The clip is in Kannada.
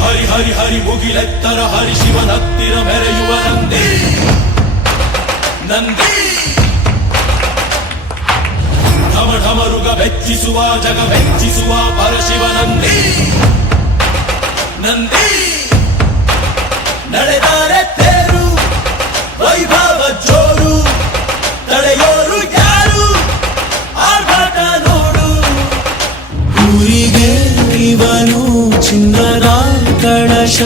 ಹರಿ ಹರಿ ಹರಿ ಮುಗಿಲೆತ್ತರ ಹರಿ ಶಿವನತ್ತಿರ ಮೆರೆಯುವ ನಂದಿ ನಂದಿ ಢಮ ಢಮರುಗ ಬೆಚ್ಚಿಸುವ ಜಗ ಬೆಚ್ಚಿಸುವ ಪರಶಿವ ನಂದಿ ನಂದಿ ನಡೆದಾರೆ ತೇರು ವೈಭವ ಜೋರು ತಡೆಯೋರು ಯಾರು ಆರ್ಭಟ ನೋಡು ಊರಿಗೆ ಇವನು ಚಿನ್ನದ ಕಳಶ